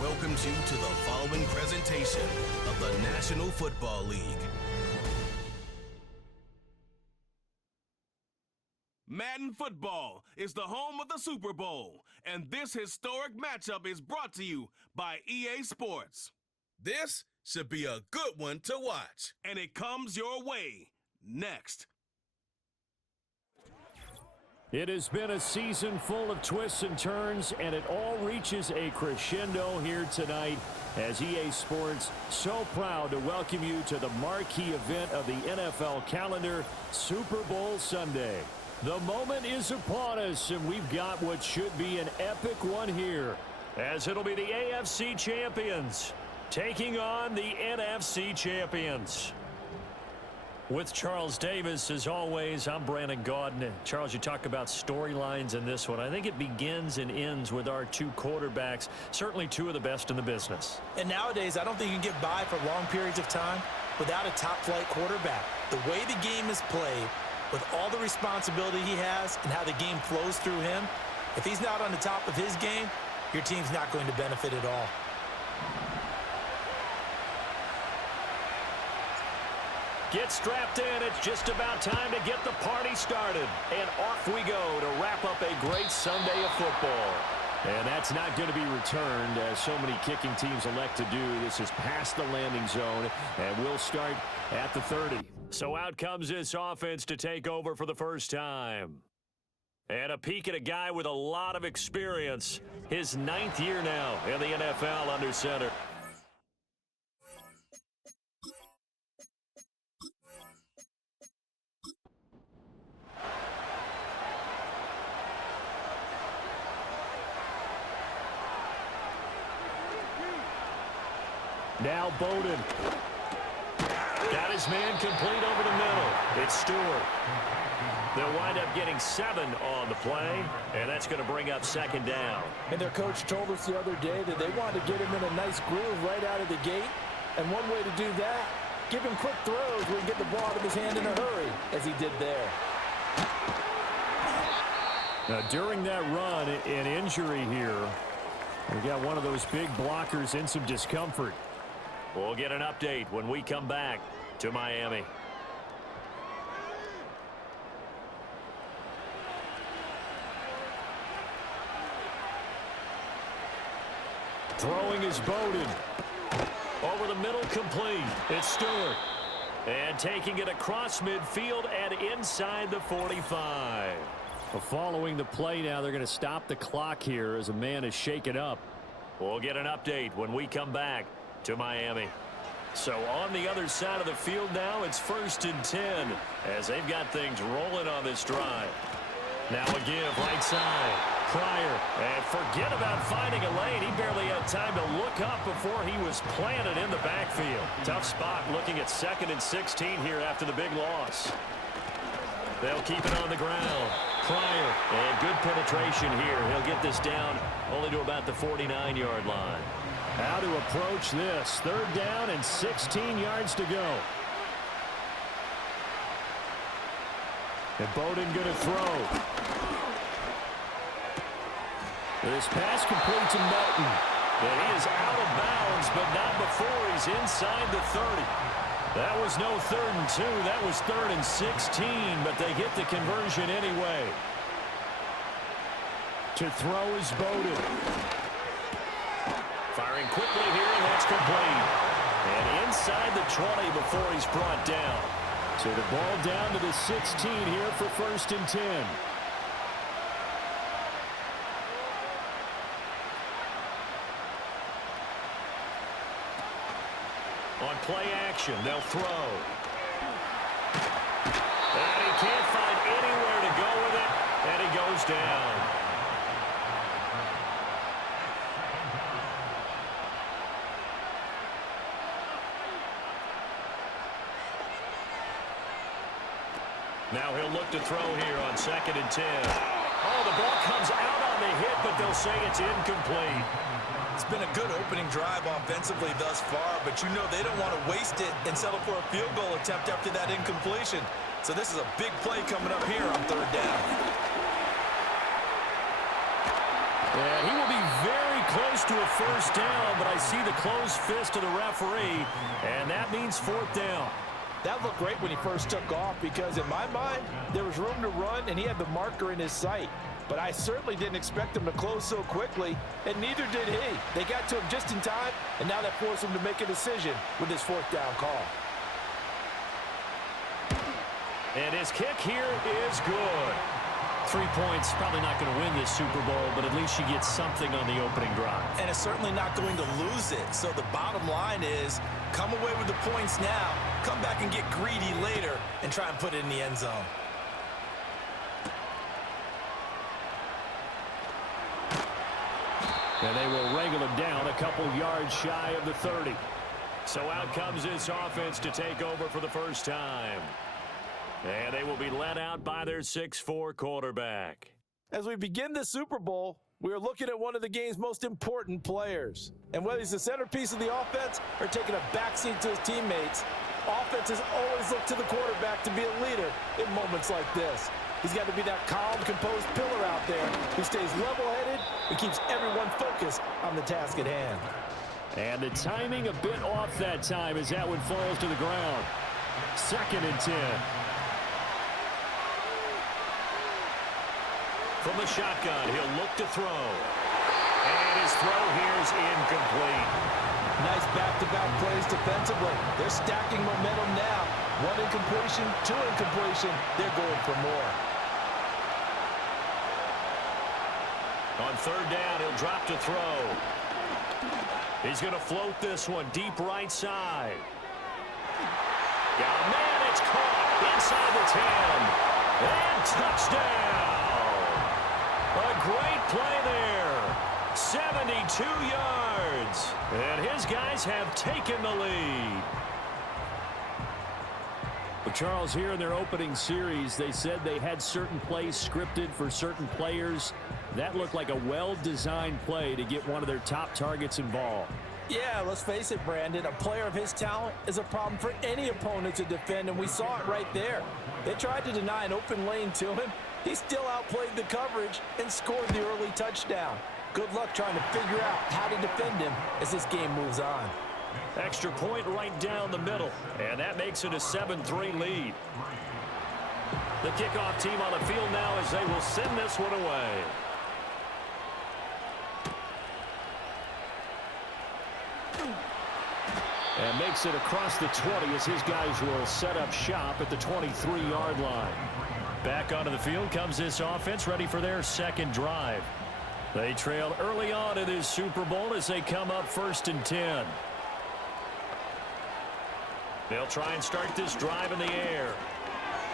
welcomes you to the following presentation of the National Football League. Madden Football is the home of the Super Bowl, and this historic matchup is brought to you by EA Sports. This should be a good one to watch, and it comes your way next. It has been a season full of twists and turns, and it all reaches a crescendo here tonight as EA Sports so proud to welcome you to the marquee event of the NFL calendar, Super Bowl Sunday. The moment is upon us, and we've got what should be an epic one here, as it'll be the AFC champions taking on the NFC champions. With Charles Davis, as always, I'm Brandon Gaudin. Charles, you talk about storylines in this one. I think it begins and ends with our two quarterbacks, certainly two of the best in the business. And nowadays, I don't think you can get by for long periods of time without a top-flight quarterback. The way the game is played, with all the responsibility he has and how the game flows through him, if he's not on the top of his game, your team's not going to benefit at all. Get strapped in. It's just about time to get the party started. And off we go to wrap up a great Sunday of football. And that's not going to be returned, as so many kicking teams elect to do. This is past the landing zone, and we'll start at the 30. So out comes this offense to take over for the first time. And a peek at a guy with a lot of experience. His 9th year now in the NFL under center. Now Bowden. Got his man complete over the middle. It's Stewart. They'll wind up getting 7 on the play, and that's going to bring up second down. And their coach told us the other day that they wanted to get him in a nice groove right out of the gate. And one way to do that, give him quick throws where he can get the ball out of his hand in a hurry, as he did there. Now, during that run, an injury here. We got one of those big blockers in some discomfort. We'll get an update when we come back to Miami. Throwing is Bowden. Over the middle, complete. It's Stewart. And taking it across midfield and inside the 45. Well, following the play now, they're going to stop the clock here as a man is shaken up. We'll get an update when we come back to Miami. So on the other side of the field now, it's 1st and 10 as they've got things rolling on this drive. Now a give right side. Pryor, and forget about finding a lane. He barely had time to look up before he was planted in the backfield. Tough spot looking at 2nd and 16 here after the big loss. They'll keep it on the ground. Pryor, and good penetration here. He'll get this down only to about the 49-yard line. How to approach this. 3rd down and 16 yards to go. And Bowden going to throw. This pass complete to Melton. And he is out of bounds, but not before he's inside the 30. That was no 3rd and 2. That was 3rd and 16, but they get the conversion anyway. To throw is Bowden. Firing quickly here, and that's complete. And inside the 20 before he's brought down. So the ball down to the 16 here for 1st and 10. On play action, they'll throw. And he can't find anywhere to go with it, and he goes down. Now he'll look to throw here on 2nd and 10. Oh, the ball comes out on the hit, but they'll say it's incomplete. It's been a good opening drive offensively thus far, but you know they don't want to waste it and settle for a field goal attempt after that incompletion. So this is a big play coming up here on 3rd down. And he will be very close close to a first down, but I see the closed fist of the referee, and that means fourth down. That looked great when he first took off because, in my mind, there was room to run, and he had the marker in his sight. But I certainly didn't expect him to close so quickly, and neither did he. They got to him just in time, and now that forced him to make a decision with his fourth down call. And his kick here is good. 3 points, probably not going to win this Super Bowl, but at least she gets something on the opening drive. And it's certainly not going to lose it. So the bottom line is, come away with the points now, come back and get greedy later, and try and put it in the end zone. And they will wrangle him down a couple yards shy of the 30. So out comes this offense to take over for the first time. And they will be led out by their 6'4" quarterback. As we begin the Super Bowl, we are looking at one of the game's most important players. And whether he's the centerpiece of the offense or taking a backseat to his teammates, offenses always look to the quarterback to be a leader in moments like this. He's got to be that calm, composed pillar out there who stays level-headed and keeps everyone focused on the task at hand. And the timing a bit off that time as that one falls to the ground. 2nd and 10. From the shotgun, he'll look to throw. And his throw here is incomplete. Nice back-to-back plays defensively. They're stacking momentum now. 1 incompletion, 2 incompletion. They're going for more. On 3rd down, he'll drop to throw. He's going to float this one deep right side. Yeah, man, it's caught inside the 10. And touchdown. A great play there. 72 yards. And his guys have taken the lead. Well, Charles, here in their opening series, they said they had certain plays scripted for certain players. That looked like a well-designed play to get one of their top targets involved. Yeah, let's face it, Brandon. A player of his talent is a problem for any opponent to defend, and we saw it right there. They tried to deny an open lane to him. He still outplayed the coverage and scored the early touchdown. Good luck trying to figure out how to defend him as this game moves on. Extra point right down the middle, and that makes it a 7-3 lead. The kickoff team on the field now as they will send this one away. And makes it across the 20 as his guys will set up shop at the 23-yard line. Back onto the field comes this offense, ready for their 2nd drive. They trailed early on in this Super Bowl as they come up 1st and 10. They'll try and start this drive in the air.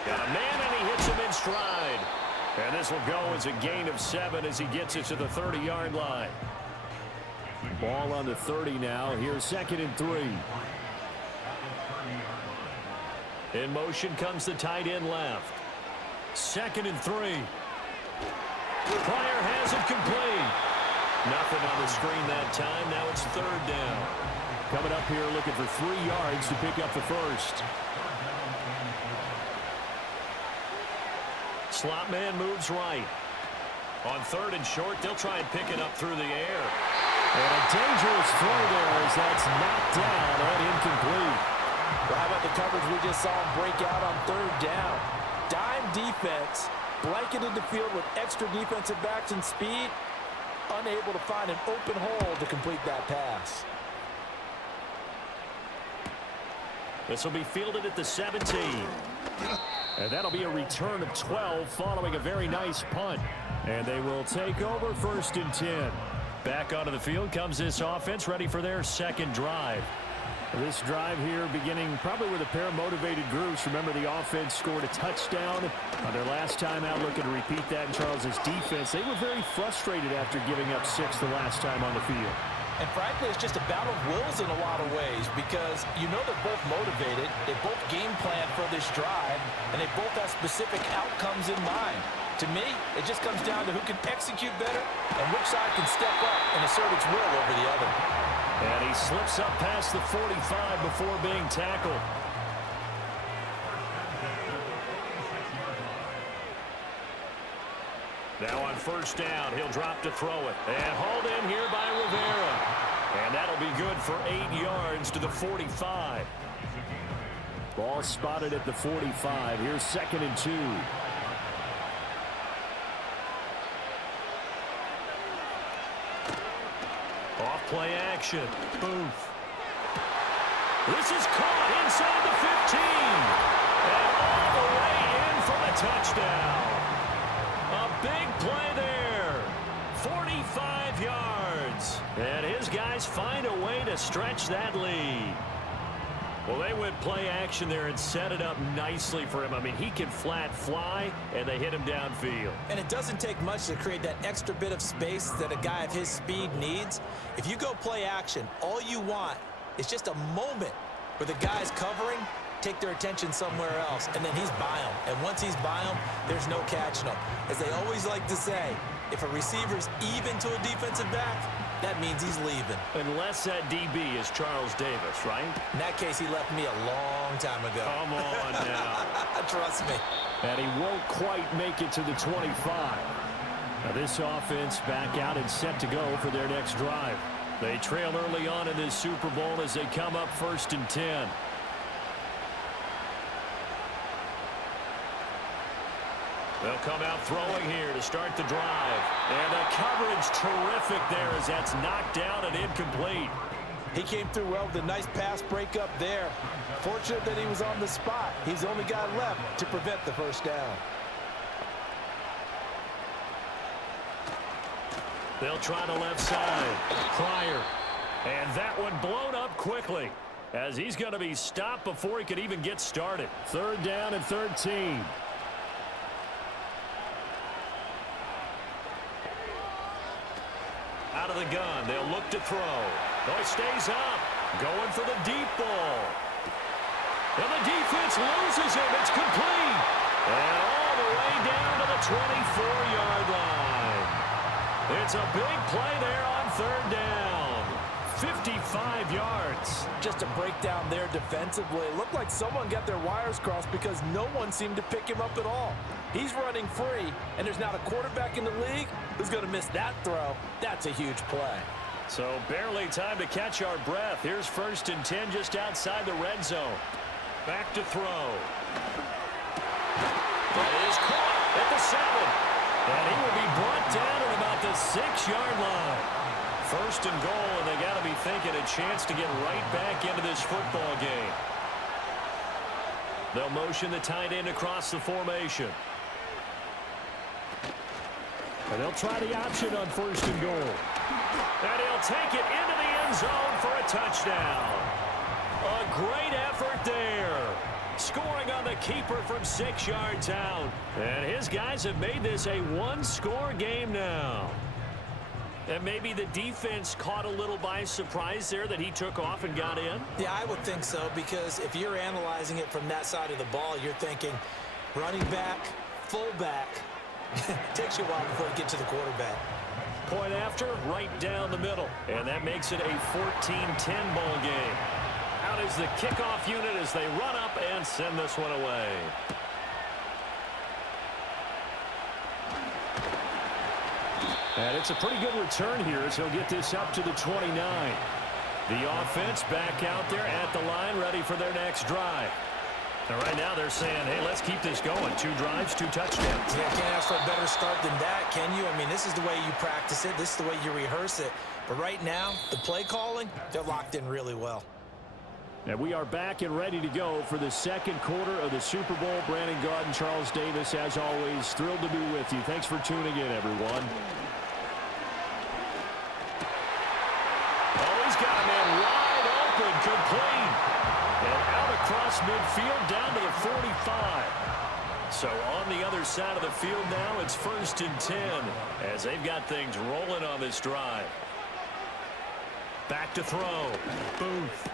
Got a man, and he hits him in stride. And this will go as a gain of 7 as he gets it to the 30-yard line. Ball on the 30 now. Here's 2nd and 3. In motion comes the tight end left. 2nd and 3. Pryor has it complete. Nothing on the screen that time. Now it's 3rd down. Coming up here looking for 3 yards to pick up the first. Slot man moves right. On 3rd and short, they'll try and pick it up through the air. And a dangerous throw there as that's knocked down and incomplete. Well, how about the coverage we just saw him break out on 3rd down? Dime defense, blanketed the field with extra defensive backs and speed, unable to find an open hole to complete that pass. This will be fielded at the 17. And that'll be a return of 12 following a very nice punt. And they will take over 1st and 10. Back onto the field comes this offense, ready for their 2nd drive. This drive here beginning probably with a pair of motivated groups. Remember, the offense scored a touchdown on their last time out. Looking to repeat that in Charles's defense. They were very frustrated after giving up 6 the last time on the field. And frankly, it's just a battle of wills in a lot of ways because you know they're both motivated, they both game plan for this drive, and they both have specific outcomes in mind. To me, it just comes down to who can execute better and which side can step up and assert its will over the other. And he slips up past the 45 before being tackled. Now on 1st down, he'll drop to throw it. And hauled in here by Rivera. that'll be good for 8 yards to the 45. Ball spotted at the 45. Here's 2nd and 2. Off play action. Booth. This is caught inside the 15. And all the way in for the touchdown. A big play there. 45 yards. And his guys find a way to stretch that lead. Well, they went play action there and set it up nicely for him. I mean, he can flat fly, and they hit him downfield. And it doesn't take much to create that extra bit of space that a guy of his speed needs. If you go play action, all you want is just a moment where the guy's covering, take their attention somewhere else, and then he's by him. And once he's by him, there's no catching him. As they always like to say, if a receiver's even to a defensive back, that means he's leaving. Unless that DB is Charles Davis, right? In that case, he left me a long time ago. Come on now. Trust me. And he won't quite make it to the 25. Now this offense back out and set to go for their next drive. They trail early on in this Super Bowl as they come up 1st and 10. They'll come out throwing here to start the drive. And the coverage terrific there as that's knocked down and incomplete. He came through well with a nice pass breakup there. Fortunate that he was on the spot. He's the only guy left to prevent the first down. They'll try the left side. Pryor. And that one blown up quickly as he's going to be stopped before he could even get started. 3rd down and 13. Out of the gun. They'll look to throw. Oh, he stays up. Going for the deep ball. And the defense loses him. It's complete. And all the way down to the 24-yard line. It's a big play there on 3rd down. 55 yards. Just a breakdown there defensively. It looked like someone got their wires crossed because no one seemed to pick him up at all. He's running free, and there's not a quarterback in the league who's going to miss that throw. That's a huge play. So barely time to catch our breath. Here's 1st and 10 just outside the red zone. Back to throw. That is caught at the 7. And he will be brought down at about the 6-yard line. 1st and goal, and they got to be thinking a chance to get right back into this football game. They'll motion the tight end across the formation. And they'll try the option on 1st and goal. And he'll take it into the end zone for a touchdown. A great effort there. Scoring on the keeper from 6 yards out. And his guys have made this a one-score game now. And maybe the defense caught a little by surprise there that he took off and got in? Yeah, I would think so, because if you're analyzing it from that side of the ball, you're thinking running back, fullback. Takes you a while before you get to the quarterback. Point after, right down the middle. And that makes it a 14-10 ball game. Out is the kickoff unit as they run up and send this one away. And it's a pretty good return here as he'll get this up to the 29. The offense back out there at the line, ready for their next drive. And right now they're saying, hey, let's keep this going. 2 drives, 2 touchdowns. Yeah, can't ask for a better start than that, can you? I mean, this is the way you practice it. This is the way you rehearse it. But right now, the play calling, they're locked in really well. And we are back and ready to go for the 2nd quarter of the Super Bowl. Brandon Gaudin, Charles Davis, as always, thrilled to be with you. Thanks for tuning in, everyone. Oh, he's got a man wide open, complete. And out across midfield down to the 45. So on the other side of the field now, it's 1st and 10 as they've got things rolling on this drive. Back to throw. Booth.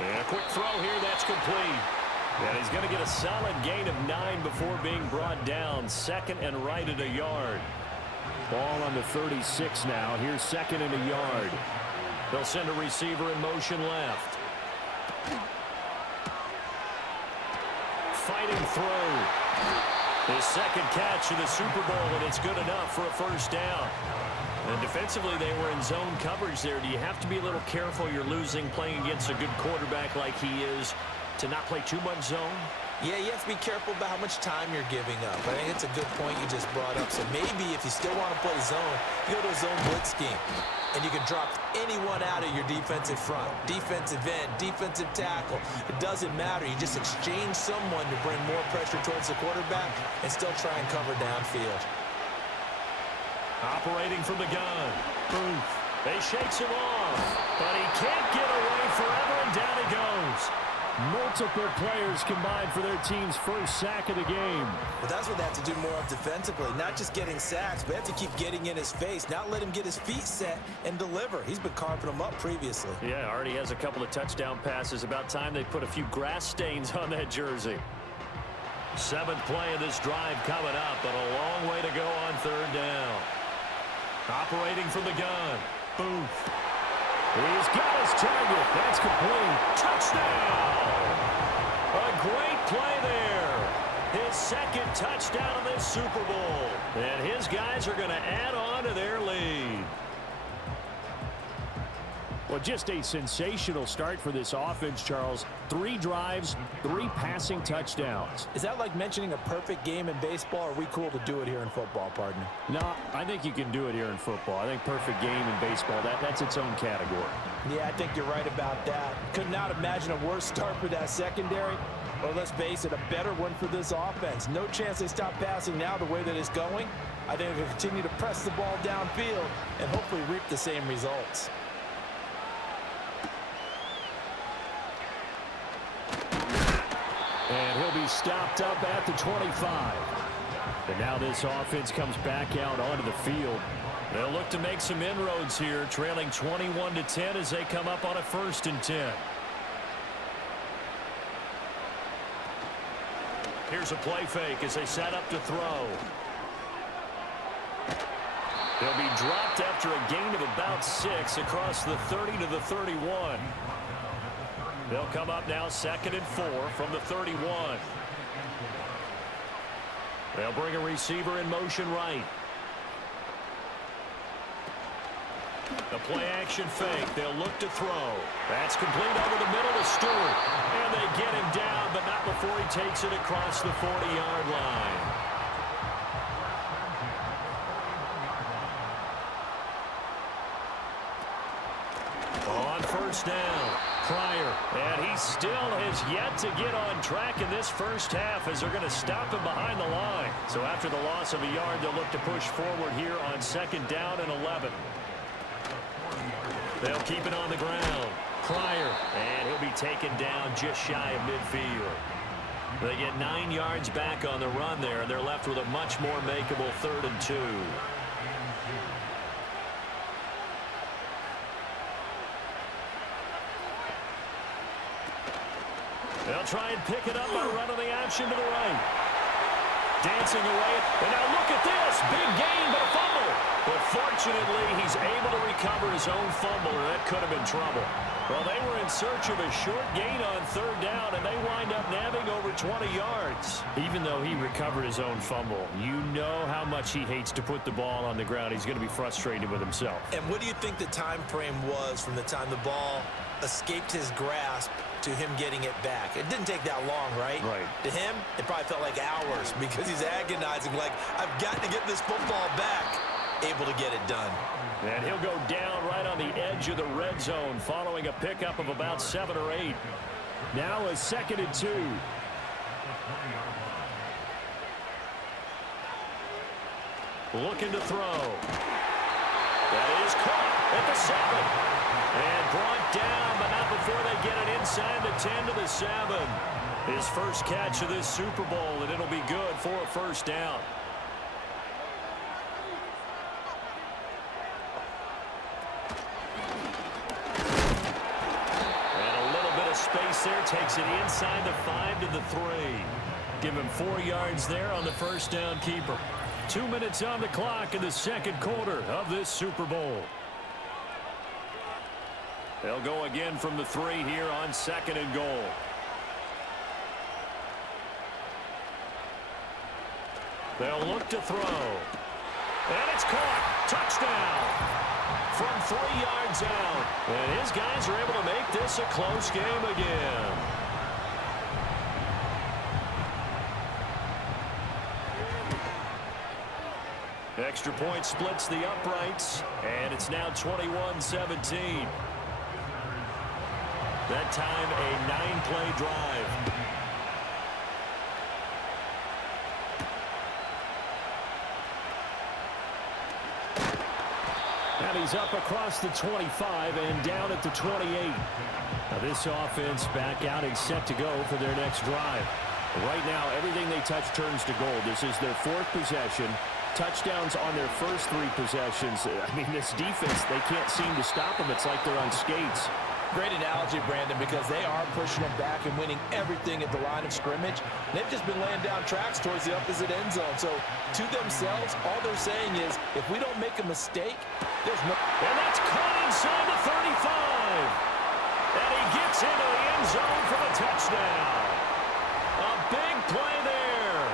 And a quick throw here, that's complete. And he's going to get a solid gain of 9 before being brought down. 2nd and right at a yard. Ball on the 36 now. Here's 2nd and a yard. They'll send a receiver in motion left. Fighting through. His 2nd catch in the Super Bowl, and it's good enough for a 1st down. And defensively, they were in zone coverage there. Do you have to be a little careful you're losing playing against a good quarterback like he is to not play too much zone? Yeah, you have to be careful about how much time you're giving up. I think it's a good point you just brought up. So maybe if you still want to play zone, you go to a zone blitz scheme. And you can drop anyone out of your defensive front, defensive end, defensive tackle. It doesn't matter. You just exchange someone to bring more pressure towards the quarterback and still try and cover downfield. Operating from the gun. Booth. They shakes him off, but he can't get away forever, and down he goes. Multiple players combined for their team's first sack of the game. But that's what they have to do more of defensively. Not just getting sacks, but they have to keep getting in his face. Not let him get his feet set and deliver. He's been carving them up previously. Yeah, already has a couple of touchdown passes. About time they put a few grass stains on that jersey. 7th play of this drive coming up, but a long way to go on 3rd down. Operating from the gun. Booth. He's got his target. That's complete. Touchdown! A great play there. His 2nd touchdown in this Super Bowl. And his guys are going to add on to their lead. Well, just a sensational start for this offense, Charles. 3 drives, 3 passing touchdowns. Is that like mentioning a perfect game in baseball, or are we cool to do it here in football, partner? No, I think you can do it here in football. I think perfect game in baseball, that's its own category. Yeah, I think you're right about that. Could not imagine a worse start for that secondary, or let's face it, a better one for this offense. No chance they stop passing now the way that it's going. I think they'll continue to press the ball downfield and hopefully reap the same results. And he'll be stopped up at the 25. And now this offense comes back out onto the field. They'll look to make some inroads here, trailing 21-10 as they come up on a 1st and 10. Here's a play fake as they set up to throw. He'll be dropped after a gain of about 6 across the 30 to the 31. They'll come up now 2nd and 4 from the 31. They'll bring a receiver in motion right. The play action fake. They'll look to throw. That's complete over the middle to Stewart. And they get him down, but not before he takes it across the 40-yard line. On 1st down. Pryor, and he still has yet to get on track in this first half as they're going to stop him behind the line. So after the loss of a yard, they'll look to push forward here on 2nd down and 11. They'll keep it on the ground. Pryor, and he'll be taken down just shy of midfield. They get 9 yards back on the run there, and they're left with a much more makeable 3rd and 2. They'll try and pick it up by running the option to the right. Dancing away. And now look at this. Big gain, but a fumble. But fortunately, he's able to recover his own fumble, or that could have been trouble. Well, they were in search of a short gain on 3rd down, and they wind up nabbing over 20 yards. Even though he recovered his own fumble, you know how much he hates to put the ball on the ground. He's going to be frustrated with himself. And what do you think the time frame was from the time the ball escaped his grasp to him getting it back? It didn't take that long, right? Right. To him, it probably felt like hours because he's agonizing, like, I've got to get this football back. Able to get it done. And he'll go down right on the edge of the red zone following a pickup of about 7 or 8. Now a 2nd and 2. Looking to throw. That is caught at the 7. And brought down, but not before they get it inside the 10 to the 7. His first catch of this Super Bowl, and it'll be good for a 1st down. Space there, takes it inside the 5 to the 3. Give him 4 yards there on the 1st down keeper. 2 minutes on the clock in the 2nd quarter of this Super Bowl. They'll go again from the 3 here on 2nd and goal. They'll look to throw. And it's caught. Touchdown. From 3 yards out. And his guys are able to make this a close game again. Extra point splits the uprights, and it's now 21-17. That time, a 9-play drive. And he's up across the 25 and down at the 28. Now this offense back out and set to go for their next drive. Right now, everything they touch turns to gold. This is their 4th possession. Touchdowns on their first 3 possessions. I mean, this defense, they can't seem to stop them. It's like they're on skates. Great analogy, Brandon, because they are pushing them back and winning everything at the line of scrimmage. They've just been laying down tracks towards the opposite end zone. So, to themselves, all they're saying is, if we don't make a mistake, there's no... And that's caught inside the 35. And he gets into the end zone for the touchdown. A big play there.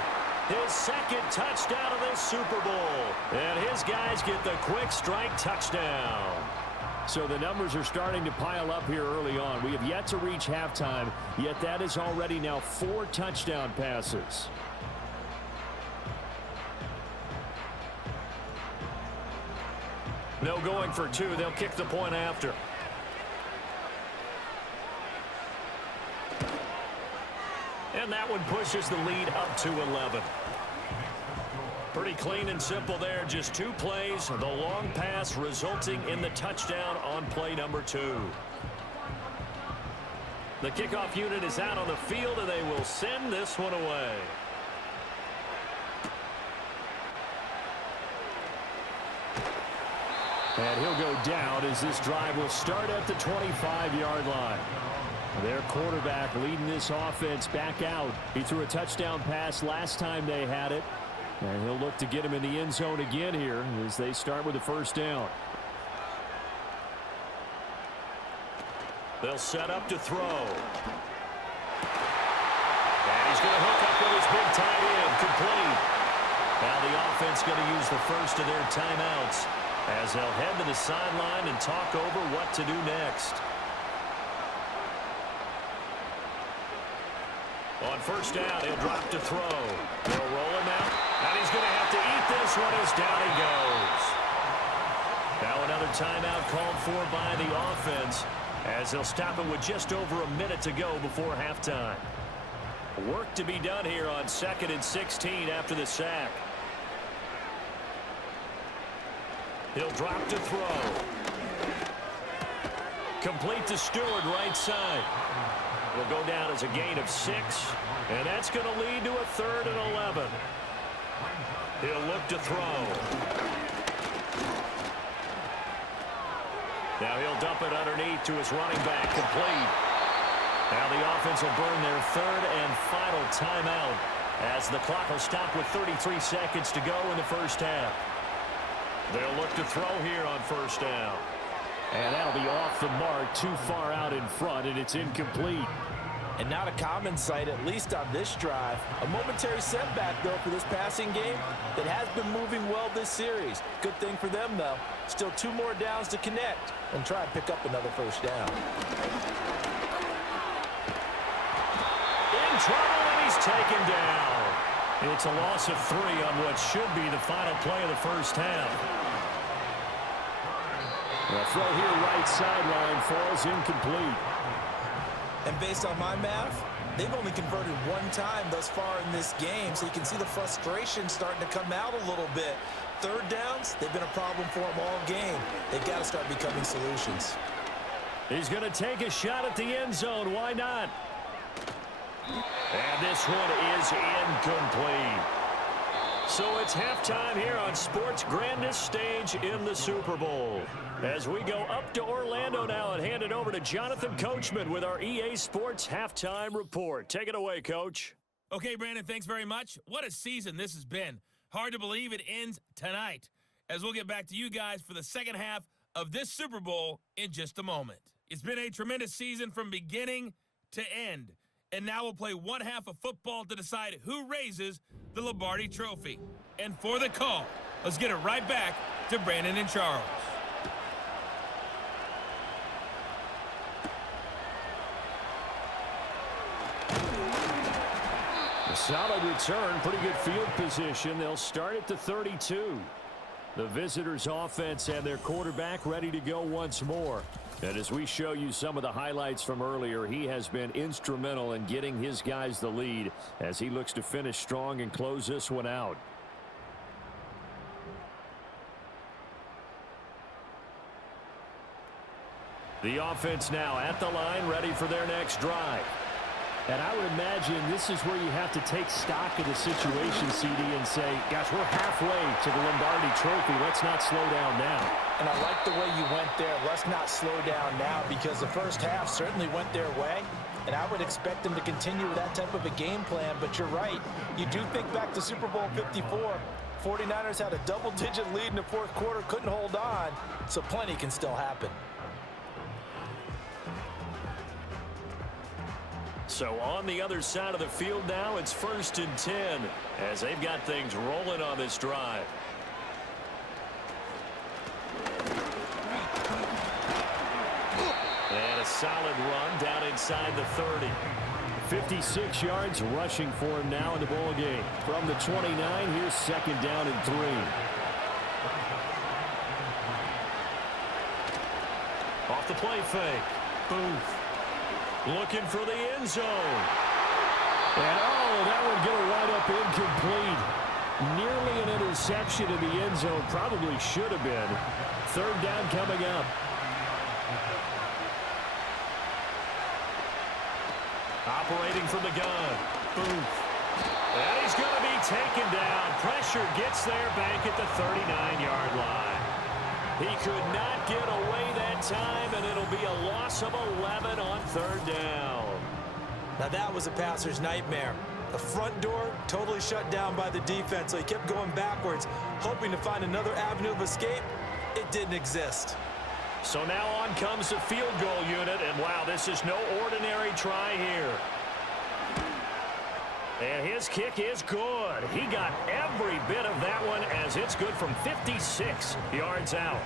His 2nd touchdown of this Super Bowl. And his guys get the quick strike touchdown. So the numbers are starting to pile up here early on. We have yet to reach halftime, yet that is already now 4 touchdown passes. No going for 2. They'll kick the point after. And that one pushes the lead up to 11. Pretty clean and simple there. Just 2 plays. The long pass resulting in the touchdown on play number 2. The kickoff unit is out on the field, and they will send this one away. And he'll go down as this drive will start at the 25-yard line. Their quarterback leading this offense back out. He threw a touchdown pass last time they had it. And he'll look to get him in the end zone again here as they start with the first down. They'll set up to throw. And he's going to hook up with his big tight end, complete. Now the offense going to use the first of their timeouts as they'll head to the sideline and talk over what to do next. On first down, he'll drop to throw. They'll roll him out. And he's going to have to eat this one as down he goes. Now another timeout called for by the offense as they'll stop it with just over a minute to go before halftime. Work to be done here on 2nd and 16 after the sack. He'll drop to throw. Complete to Stewart, right side. Will go down as a gain of 6, and that's going to lead to a 3rd and 11. He'll look to throw. Now he'll dump it underneath to his running back, complete. Now the offense will burn their 3rd and final timeout as the clock will stop with 33 seconds to go in the first half. They'll look to throw here on first down. And that'll be off the mark, too far out in front, and it's incomplete. And not a common sight, at least on this drive. A momentary setback, though, for this passing game that has been moving well this series. Good thing for them, though. Still 2 more downs to connect and try and pick up another first down. In trouble, and he's taken down. It's a loss of 3 on what should be the final play of the first half. The throw here right sideline falls incomplete. And based on my math, they've only converted 1 time thus far in this game, so you can see the frustration starting to come out a little bit. 3rd downs, they've been a problem for them all game. They've got to start becoming solutions. He's going to take a shot at the end zone. Why not? And this one is incomplete. So it's halftime here on sports' grandest stage in the Super Bowl. As we go up to Orlando now and hand it over to Jonathan Coachman with our EA Sports Halftime Report. Take it away, Coach. Okay, Brandon, thanks very much. What a season this has been. Hard to believe it ends tonight, as we'll get back to you guys for the second half of this Super Bowl in just a moment. It's been a tremendous season from beginning to end, and now we'll play one half of football to decide who raises the Lombardi Trophy. And for the call, Let's get it right back to Brandon and Charles. A solid return, pretty good field position. They'll start at the 32. The visitors' offense and their quarterback ready to go once more. And as we show you some of the highlights from earlier, he has been instrumental in getting his guys the lead as he looks to finish strong and close this one out. The offense now at the line, ready for their next drive. And I would imagine this is where you have to take stock of the situation, CD, and say, gosh, we're halfway to the Lombardi Trophy. Let's not slow down now. And I like the way you went there. Let's not slow down now, because the first half certainly went their way. And I would expect them to continue with that type of a game plan. But you're right. You do think back to Super Bowl 54. 49ers had a double-digit lead in the fourth quarter, couldn't hold on. So plenty can still happen. So on the other side of the field now, it's 1st and 10 as they've got things rolling on this drive. And a solid run down inside the 30. 56 yards rushing for him now in the ball game. From the 29, here's 2nd down and 3. Off the play fake. Booth. Looking for the end zone. And that one going to wind up incomplete. Nearly an interception in the end zone. Probably should have been. 3rd down coming up. Operating from the gun. Booth. And he's going to be taken down. Pressure gets there back at the 39-yard line. He could not get away that time, and it'll be a loss of 11 on 3rd down. Now that was a passer's nightmare. The front door totally shut down by the defense, so he kept going backwards, hoping to find another avenue of escape. It didn't exist. So now on comes the field goal unit, and wow, this is no ordinary try here. And his kick is good. He got every bit of that one as it's good from 56 yards out.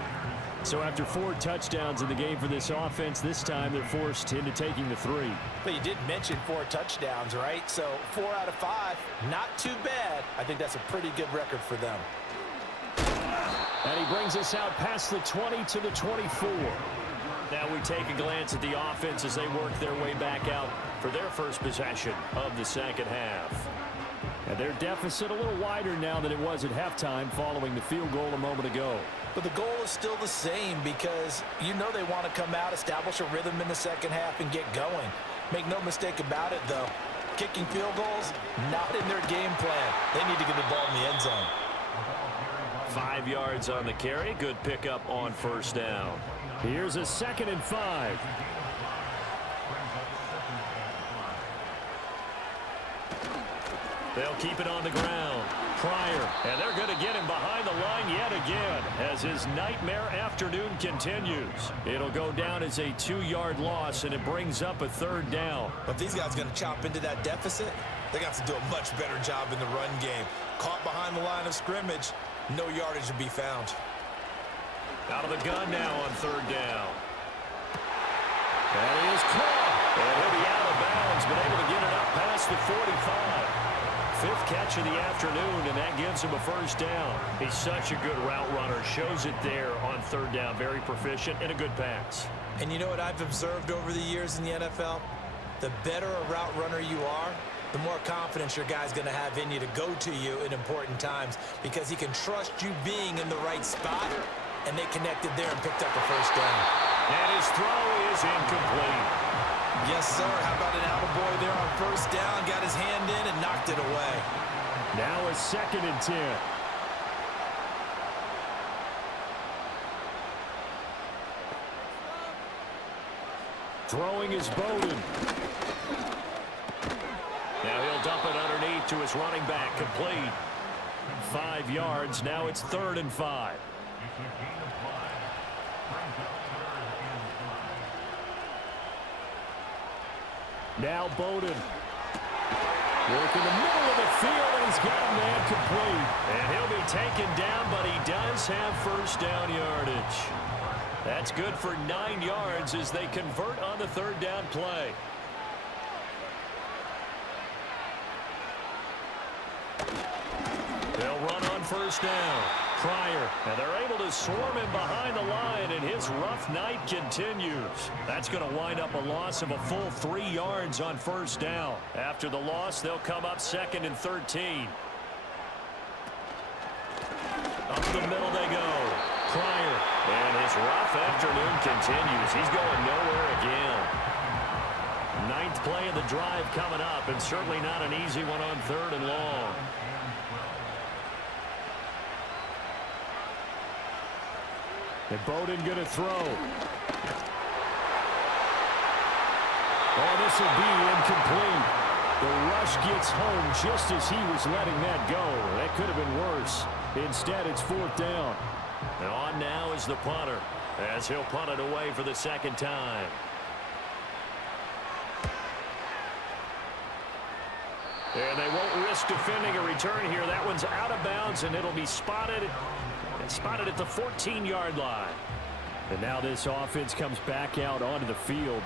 So after 4 touchdowns in the game for this offense, this time they're forced into taking the 3. But you did mention 4 touchdowns, right? So 4 out of 5, not too bad. I think that's a pretty good record for them. And he brings us out past the 20 to the 24. Now we take a glance at the offense as they work their way back out for their first possession of the second half. And their deficit a little wider now than it was at halftime following the field goal a moment ago. But the goal is still the same, because you know they want to come out, establish a rhythm in the second half, and get going. Make no mistake about it, though. Kicking field goals, not in their game plan. They need to get the ball in the end zone. 5 yards on the carry. Good pickup on 1st down. Here's a 2nd and 5. They'll keep it on the ground. Pryor, and they're going to get him behind the line yet again as his nightmare afternoon continues. It'll go down as a 2-yard loss, and it brings up a 3rd down. But if these guys are going to chop into that deficit, they got to do a much better job in the run game. Caught behind the line of scrimmage, no yardage to be found. Out of the gun now on 3rd down. That is caught. And he'll be out of bounds, but able to get it up past the 45. 5th catch of the afternoon, and that gives him a 1st down. He's such a good route runner. Shows it there on 3rd down. Very proficient and a good pass. And you know what I've observed over the years in the NFL? The better a route runner you are, the more confidence your guy's going to have in you to go to you in important times, because he can trust you being in the right spot, and they connected there and picked up a 1st down. And his throw is incomplete. Yes, sir. How about an attaboy there on 1st down? Got his hand in and knocked it away. Now a 2nd and 10. Throwing is Bowden. Now he'll dump it underneath to his running back, complete. 5 yards. Now it's 3rd and 5. Now Bowden. Working the middle of the field, and he's got a man complete. And he'll be taken down, but he does have first down yardage. That's good for 9 yards as they convert on the third down play. They'll run on first down. Pryor, and they're able to swarm him behind the line, and his rough night continues. That's going to wind up a loss of a full 3 yards on first down. After the loss, they'll come up 2nd and 13. Up the middle they go. Pryor, and his rough afternoon continues. He's going nowhere again. 9th play of the drive coming up, and certainly not an easy one on 3rd and long. And Bowden going to throw. Oh, this will be incomplete. The rush gets home just as he was letting that go. That could have been worse. Instead, it's 4th down. And on now is the punter, as he'll punt it away for the 2nd time. And they won't risk defending a return here. That one's out of bounds, and it'll be spotted at the 14-yard line. And now this offense comes back out onto the field.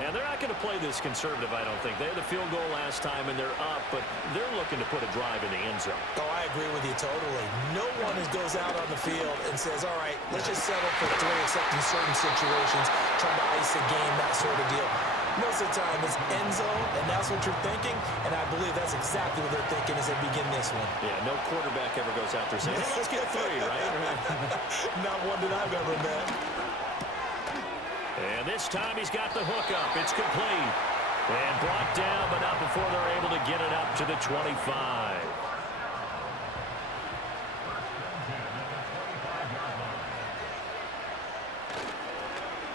And they're not going to play this conservative, I don't think. They had the field goal last time, and they're up, but they're looking to put a drive in the end zone. Oh, I agree with you totally. No one goes out on the field and says, all right, let's just settle for 3, except in certain situations, trying to ice a game, that sort of deal. Most of the time, it's end zone, and that's what you're thinking, and I believe that's exactly what they're thinking as they begin this one. Yeah, no quarterback ever goes out there saying, hey, let's get 3, right? Not one that I've ever met. And this time he's got the hook up. It's complete. And brought down, but not before they're able to get it up to the 25.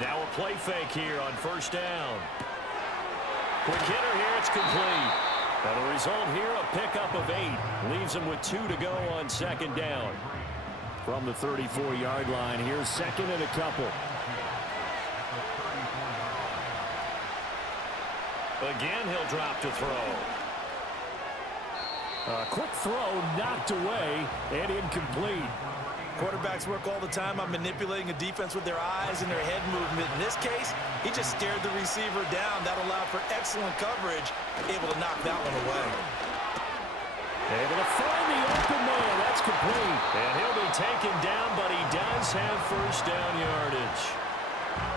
Now a play fake here on first down. Quick hitter here, it's complete. Now the result here, a pickup of 8. Leaves them with 2 to go on 2nd down. From the 34-yard line, here's 2nd and a couple. Again, he'll drop to throw. A quick throw knocked away and incomplete. Quarterbacks work all the time on manipulating a defense with their eyes and their head movement. In this case, he just stared the receiver down. That allowed for excellent coverage, able to knock that one away. Able to find the open man. That's complete. And he'll be taken down, but he does have first down yardage.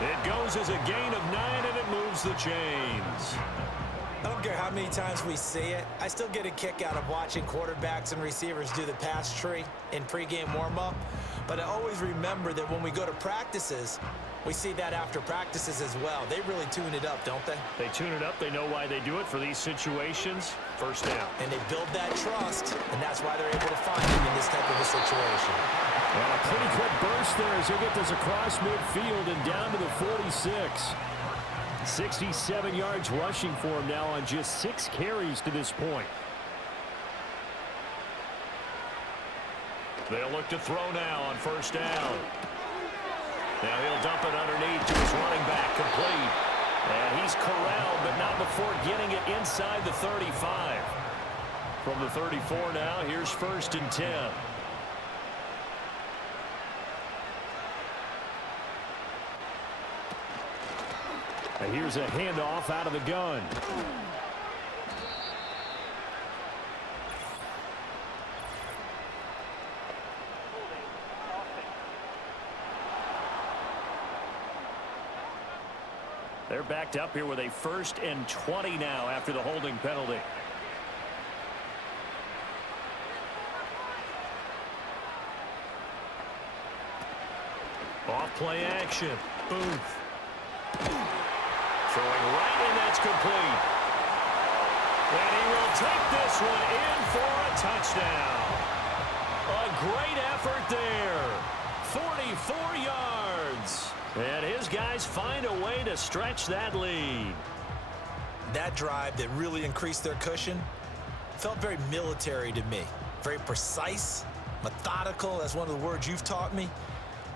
It goes as a gain of 9, and it moves the chains. I don't care how many times we see it. I still get a kick out of watching quarterbacks and receivers do the pass tree in pregame warm-up. But I always remember that when we go to practices, we see that after practices as well. They really tune it up, don't they? They tune it up. They know why they do it for these situations. First down. And they build that trust, and that's why they're able to find him in this type of a situation. Well, a pretty quick burst there as he'll get this across midfield and down to the 46. 67 yards rushing for him now on just 6 carries to this point. They'll look to throw now on first down. Now he'll dump it underneath to his running back, complete. And he's corralled, but not before getting it inside the 35. From the 34 now, here's 1st and 10. And here's a handoff out of the gun. They're backed up here with a 1st and 20 now after the holding penalty. Off play action. Booth. Throwing right, and that's complete. And he will take this one in for a touchdown. A great effort there. 44 yards. And his guys find a way to stretch that lead. That drive that really increased their cushion felt very military to me. Very precise, methodical, that's one of the words you've taught me.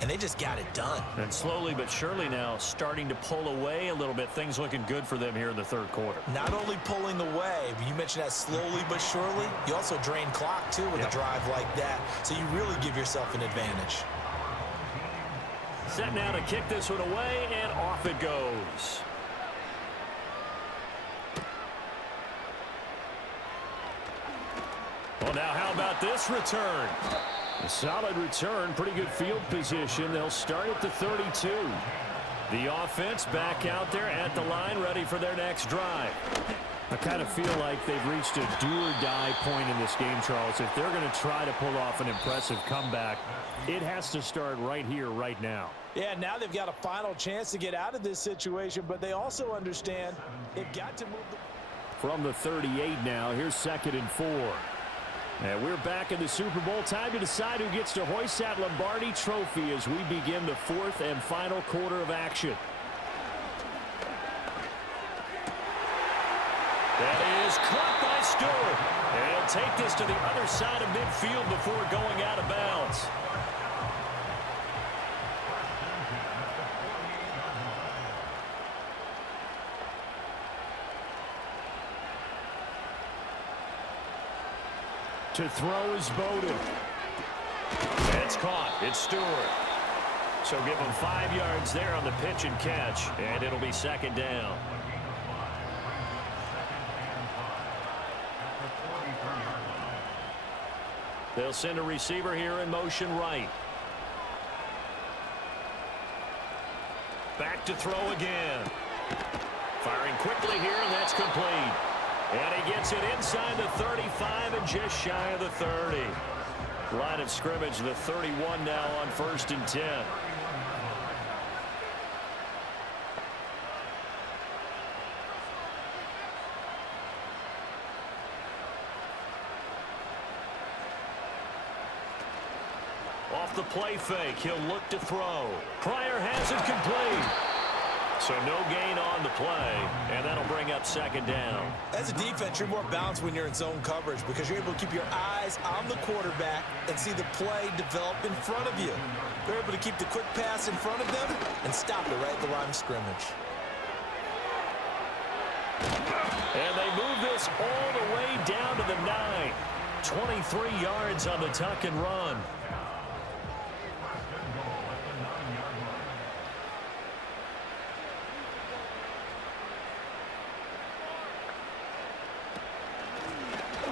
and they just got it done. And slowly but surely now starting to pull away a little bit. Things looking good for them here in the third quarter. Not only pulling away, but you mentioned that slowly but surely, you also drain clock, too, with a drive like that. So you really give yourself an advantage. Set now to kick this one away, and off it goes. Well, now how about this return? A solid return, pretty good field position. They'll start at the 32. The offense back out there at the line, ready for their next drive. I kind of feel like they've reached a do-or-die point in this game, Charles. If they're going to try to pull off an impressive comeback, it has to start right here, right now. Yeah, now they've got a final chance to get out of this situation, but they also understand they've got to move From the 38 now, here's 2nd and 4. And we're back in the Super Bowl. Time to decide who gets to hoist that Lombardi trophy as we begin the 4th and final quarter of action. That is caught by Stewart. And he'll take this to the other side of midfield before going out of bounds. To throw is Bowden. It's caught. It's Stewart. So give him 5 yards there on the pitch and catch, and it'll be 2nd down. They'll send a receiver here in motion right. Back to throw again. Firing quickly here, and that's complete. And he gets it inside the 35 and just shy of the 30. Line of scrimmage, the 31 now on 1st and 10. Off the play fake, he'll look to throw. Pryor has it complete. So no gain on the play, and that'll bring up 2nd down. As a defense, you're more balanced when you're in zone coverage because you're able to keep your eyes on the quarterback and see the play develop in front of you. They're able to keep the quick pass in front of them and stop it right at the line of scrimmage. And they move this all the way down to the 9. 23 yards on the tuck and run.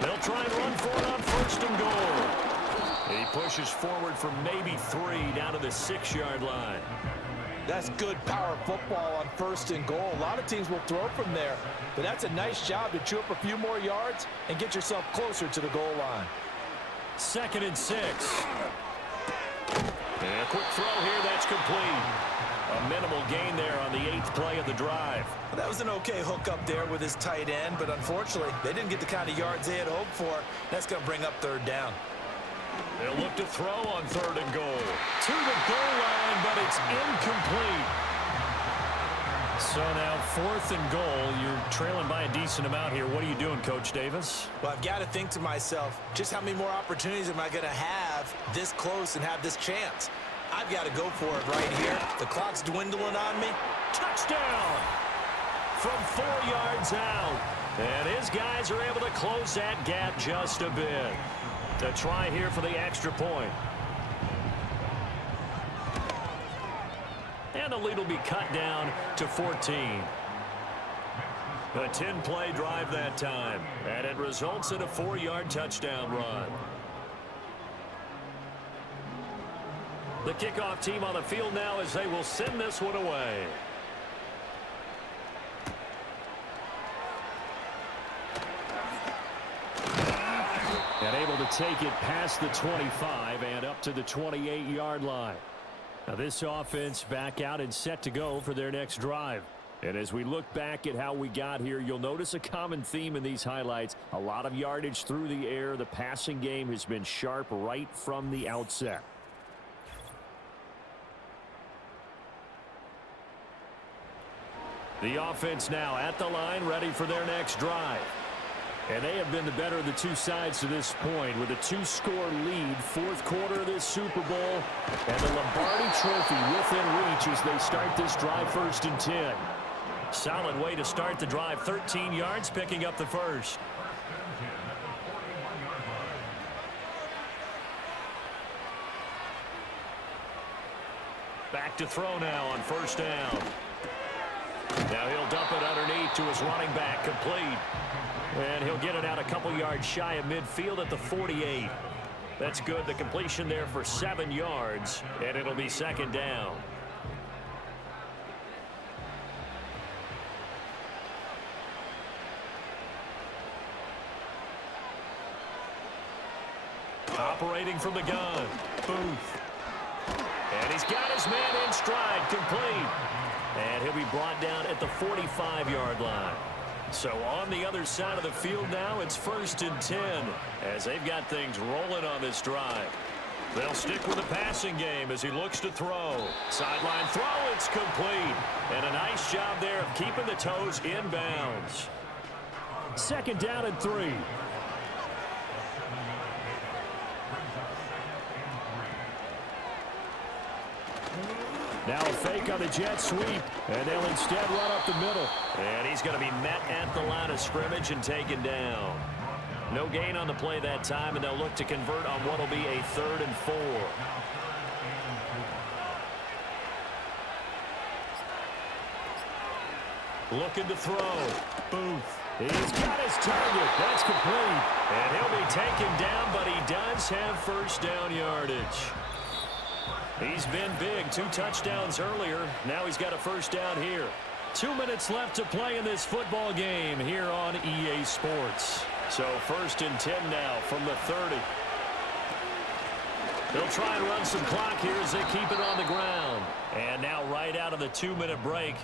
They'll try and run for it on 1st and goal. He pushes forward for maybe 3 down to the 6-yard line. That's good power football on 1st and goal. A lot of teams will throw from there, but that's a nice job to chew up a few more yards and get yourself closer to the goal line. 2nd and 6. And a quick throw here, that's complete. A minimal gain there on the 8th play of the drive. Well, that was an okay hook up there with his tight end, but unfortunately, they didn't get the kind of yards they had hoped for. That's going to bring up 3rd down. They'll look to throw on 3rd and goal. To the goal line, but it's incomplete. So now 4th and goal. You're trailing by a decent amount here. What are you doing, Coach Davis? Well, I've got to think to myself, just how many more opportunities am I going to have this close and have this chance? I've got to go for it right here. The clock's dwindling on me. Touchdown from 4 yards out. And his guys are able to close that gap just a bit. A try here for the extra point. And the lead will be cut down to 14. A 10-play drive that time. And it results in a 4-yard touchdown run. The kickoff team on the field now as they will send this one away. And able to take it past the 25 and up to the 28-yard line. Now this offense back out and set to go for their next drive. And as we look back at how we got here, you'll notice a common theme in these highlights. A lot of yardage through the air. The passing game has been sharp right from the outset. The offense now at the line, ready for their next drive. And they have been the better of the two sides to this point with a 2-score lead, fourth quarter of this Super Bowl, and the Lombardi Trophy within reach as they start this drive 1st and 10. Solid way to start the drive, 13 yards, picking up the first. Back to throw now on 1st down. Now he'll dump it underneath to his running back, complete. And he'll get it out a couple yards shy of midfield at the 48. That's good. The completion there for 7 yards, and it'll be 2nd down. Operating from the gun, Booth. And he's got his man in stride, complete. And he'll be brought down at the 45-yard line. So on the other side of the field now, it's 1st and 10 as they've got things rolling on this drive. They'll stick with the passing game as he looks to throw. Sideline throw, it's complete. And a nice job there of keeping the toes in bounds. 2nd down and 3. Now a fake on the jet sweep, and they'll instead run up the middle. And he's going to be met at the line of scrimmage and taken down. No gain on the play that time, and they'll look to convert on what will be a 3rd and 4. Looking to throw. Booth. He's got his target. That's complete. And he'll be taken down, but he does have 1st down yardage. He's been big, 2 touchdowns earlier. Now he's got a 1st down here. 2 minutes left to play in this football game here on EA Sports. So 1st and 10 now from the 30. They'll try and run some clock here as they keep it on the ground. And now right out of the 2-minute break,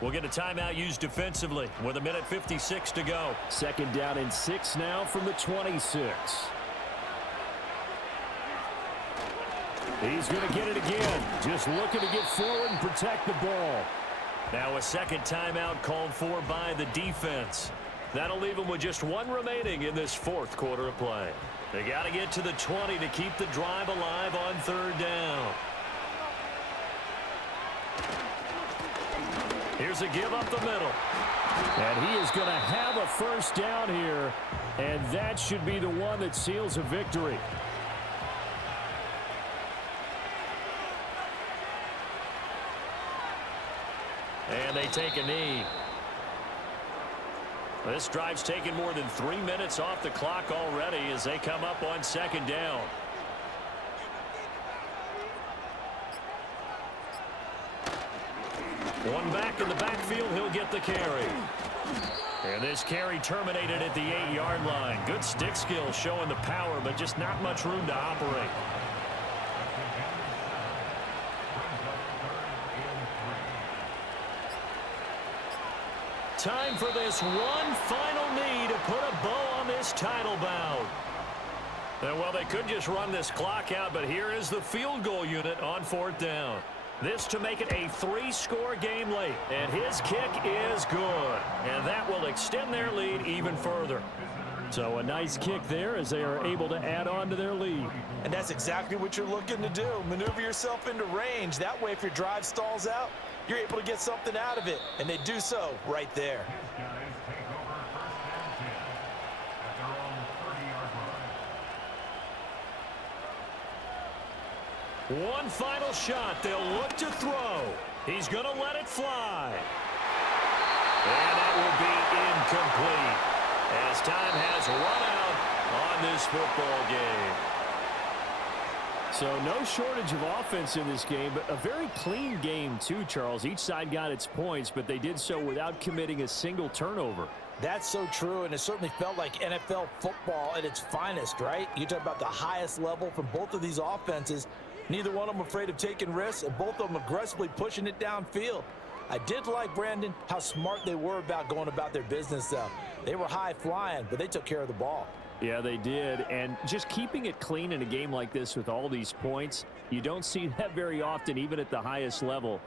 we'll get a timeout used defensively with 1:56 to go. 2nd down and 6 now from the 26. He's going to get it again. Just looking to get forward and protect the ball. Now a 2nd timeout called for by the defense. That'll leave them with just 1 remaining in this 4th quarter of play. They got to get to the 20 to keep the drive alive on 3rd down. Here's a give up the middle. And he is going to have a 1st down here, and that should be the one that seals a victory. And they take a knee. This drive's taken more than 3 minutes off the clock already as they come up on 2nd down. One back in the backfield, he'll get the carry. And this carry terminated at the 8-yard line. Good stick skill showing the power, but just not much room to operate. Time for this one final knee to put a bow on this title bout. And well, they could just run this clock out, but here is the field goal unit on 4th down. This to make it a 3-score game late. And his kick is good. And that will extend their lead even further. So a nice kick there as they are able to add on to their lead. And that's exactly what you're looking to do. Maneuver yourself into range. That way, if your drive stalls out, you're able to get something out of it. And they do so right there. One final shot. They'll look to throw. He's going to let it fly. And that will be incomplete as time has run out on this football game. So no shortage of offense in this game, but a very clean game too, Charles. Each side got its points, but they did so without committing a single turnover. That's so true, and it certainly felt like NFL football at its finest, right? You talk about the highest level from both of these offenses. Neither one of them afraid of taking risks, and both of them aggressively pushing it downfield. I did like, Brandon, how smart they were about going about their business, though. They were high-flying, but they took care of the ball. Yeah, they did, and just keeping it clean in a game like this with all these points, you don't see that very often, even at the highest level.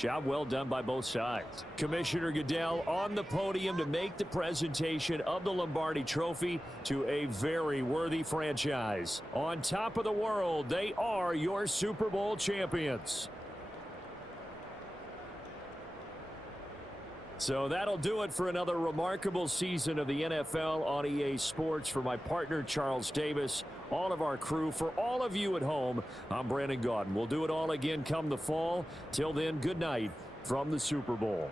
Job well done by both sides. Commissioner Goodell on the podium to make the presentation of the Lombardi Trophy to a very worthy franchise. On top of the world, they are your Super Bowl champions. So that'll do it for another remarkable season of the NFL on EA Sports. For my partner, Charles Davis, all of our crew, for all of you at home, I'm Brandon Gaudin. We'll do it all again come the fall. Till then, good night from the Super Bowl.